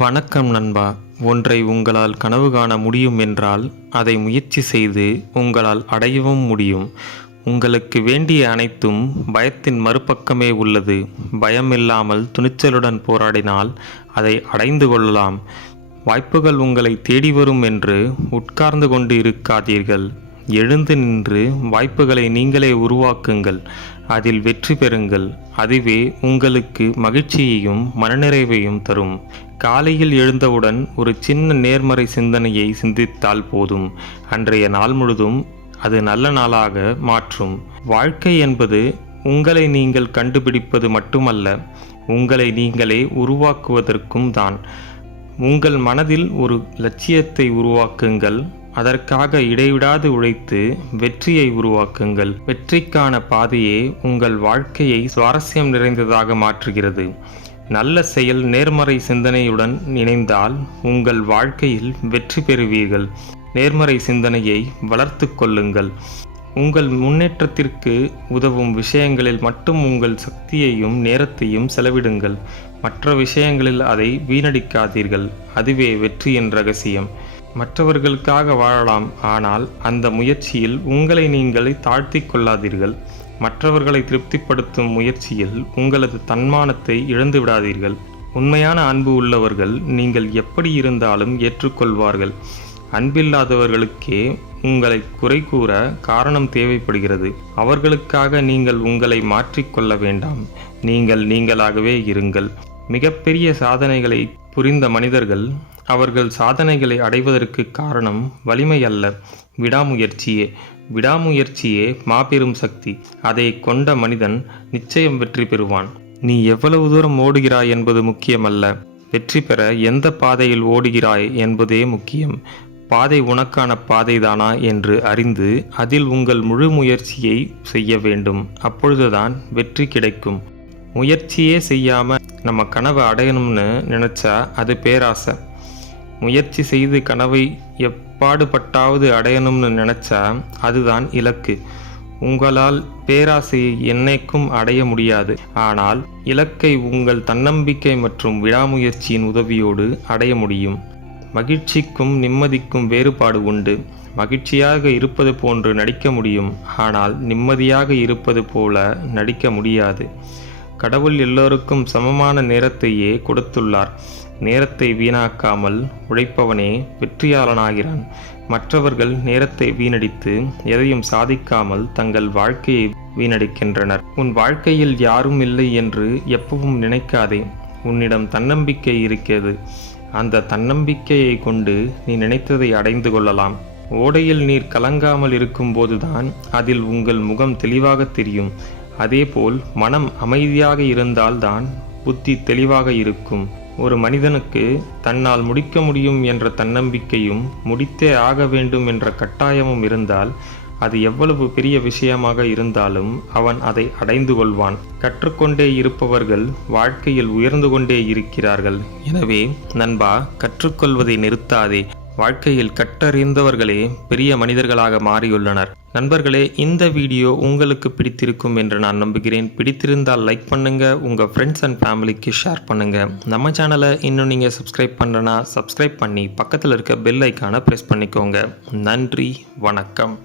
வணக்கம் நண்பா. ஒன்றை உங்களால் கனவு காண முடியும் என்றால் அதை முயற்சி செய்து உங்களால் அடையவும் முடியும். உங்களுக்கு வேண்டிய அனைத்தும் பயத்தின் மறுபக்கமே உள்ளது. பயமில்லாமல் துணிச்சலுடன் போராடினால் அதை அடைந்து கொள்ளலாம். வாய்ப்புகள் உங்களை தேடி வரும் என்று உட்கார்ந்து கொண்டு இருக்காதீர்கள். எழுந்து நின்று வாய்ப்புகளை நீங்களே உருவாக்குங்கள். அதில் வெற்றி பெறுங்கள். அதுவே உங்களுக்கு மகிழ்ச்சியையும் மனநிறைவையும் தரும். காலையில் எழுந்தவுடன் ஒரு சின்ன நேர்மறை சிந்தனையை சிந்தித்தால் போதும். அன்றைய நாள் முழுதும் அது நல்ல நாளாக மாற்றும். வாழ்க்கை என்பது உங்களை நீங்கள் கண்டுபிடிப்பது மட்டுமல்ல, உங்களை நீங்களே உருவாக்குவதற்கும் தான். உங்கள் மனதில் ஒரு லட்சியத்தை உருவாக்குங்கள். அதற்காக இடைவிடாது உழைத்து வெற்றியை உருவாக்குங்கள். வெற்றிக்கான பாதையே உங்கள் வாழ்க்கையை சுவாரஸ்யம் நிறைந்ததாக மாற்றுகிறது. நல்ல செயல், நேர்மறை சிந்தனையுடன் இணைந்தால் உங்கள் வாழ்க்கையில் வெற்றி பெறுவீர்கள். நேர்மறை சிந்தனையை வளர்த்து கொள்ளுங்கள். உங்கள் முன்னேற்றத்திற்கு உதவும் விஷயங்களில் மட்டும் உங்கள் சக்தியையும் நேரத்தையும் செலவிடுங்கள். மற்ற விஷயங்களில் அதை வீணடிக்காதீர்கள். அதுவே வெற்றியின் ரகசியம். மற்றவர்களுக்காக வாழலாம், ஆனால் அந்த முயற்சியில் உங்களை நீங்களே தாழ்த்தி கொள்ளாதீர்கள். மற்றவர்களை திருப்திப்படுத்தும் முயற்சியில் உங்களது தன்மானத்தை இழந்து விடாதீர்கள். உண்மையான அன்பு உள்ளவர்கள் நீங்கள் எப்படி இருந்தாலும் ஏற்றுக்கொள்வார்கள். அன்பில்லாதவர்களுக்கே உங்களை குறை கூற காரணம் தேவைப்படுகிறது. அவர்களுக்காக நீங்கள் உங்களை மாற்றிக்கொள்ள வேண்டாம். நீங்கள் நீங்களாகவே இருங்கள். மிகப்பெரிய சாதனைகளை புரிந்த மனிதர்கள் அவர்கள் சாதனைகளை அடைவதற்கு காரணம் வலிமை அல்ல, விடாமுயற்சியே. விடாமுயற்சியே மாபெரும் சக்தி. அதை கொண்ட மனிதன் நிச்சயம் வெற்றி பெறுவான். நீ எவ்வளவு தூரம் ஓடுகிறாய் என்பது முக்கியமல்ல, வெற்றி பெற எந்த பாதையில் ஓடுகிறாய் என்பதே முக்கியம். பாதை உனக்கான பாதைதானா என்று அறிந்து அதில் உங்கள் முழு முயற்சியை செய்ய வேண்டும். அப்பொழுதுதான் வெற்றி கிடைக்கும். முயற்சியே செய்யாம நம்ம கனவை அடையணும்னு நினைச்சா அது பேராசை. முயற்சி செய்து கனவை எப்பாடுபட்டாவது அடையணும்னு நினைச்சா அதுதான் இலக்கு. உங்களால் பேராசையை என்னைக்கும் அடைய முடியாது. ஆனால் இலக்கை உங்கள் தன்னம்பிக்கை மற்றும் விடாமுயற்சியின் உதவியோடு அடைய முடியும். மகிழ்ச்சிக்கும் நிம்மதிக்கும் வேறுபாடு உண்டு. மகிழ்ச்சியாக இருப்பது போன்று நடிக்க முடியும், ஆனால் நிம்மதியாக இருப்பது போல நடிக்க முடியாது. கடவுள் எல்லோருக்கும் சமமான நேரத்தையே கொடுத்துள்ளார். நேரத்தை வீணாக்காமல் உழைப்பவனே வெற்றியாளனாகிறான். மற்றவர்கள் நேரத்தை வீணடித்து எதையும் சாதிக்காமல் தங்கள் வாழ்க்கையை வீணடிக்கின்றனர். உன் வாழ்க்கையில் யாரும் இல்லை என்று எப்பவும் நினைக்காதே. உன்னிடம் தன்னம்பிக்கை இருக்கிறது. அந்த தன்னம்பிக்கையை கொண்டு நீ நினைத்ததை அடைந்து கொள்ளலாம். ஓடையில் நீர் கலங்காமல் இருக்கும்போதுதான் அதில் உங்கள் முகம் தெளிவாக தெரியும். அதேபோல் மனம் அமைதியாக இருந்தால்தான் புத்தி தெளிவாக இருக்கும். ஒரு மனிதனுக்கு தன்னால் முடிக்க முடியும் என்ற தன்னம்பிக்கையும் முடித்தே ஆக வேண்டும் என்ற கட்டாயமும் இருந்தால் அது எவ்வளவு பெரிய விஷயமாக இருந்தாலும் அவன் அதை அடைந்து கொள்வான். கற்றுக்கொண்டே இருப்பவர்கள் வாழ்க்கையில் உயர்ந்து கொண்டே இருக்கிறார்கள். எனவே நண்பா, கற்றுக்கொள்வதை நிறுத்தாதே. வாழ்க்கையில் கற்றறிந்தவர்களே பெரிய மனிதர்களாக மாறியுள்ளனர். நண்பர்களே, இந்த வீடியோ உங்களுக்கு பிடித்திருக்கும் என்று நான் நம்புகிறேன். பிடித்திருந்தால் லைக் பண்ணுங்க, உங்கள் ஃப்ரெண்ட்ஸ் அண்ட் ஃபேமிலிக்கு ஷேர் பண்ணுங்க. நம்ம சேனலை இன்னும் நீங்கள் சப்ஸ்கிரைப் பண்ணலனா சப்ஸ்கிரைப் பண்ணி பக்கத்தில் இருக்க பெல் ஐக்கானை ப்ரெஸ் பண்ணிக்கோங்க. நன்றி, வணக்கம்.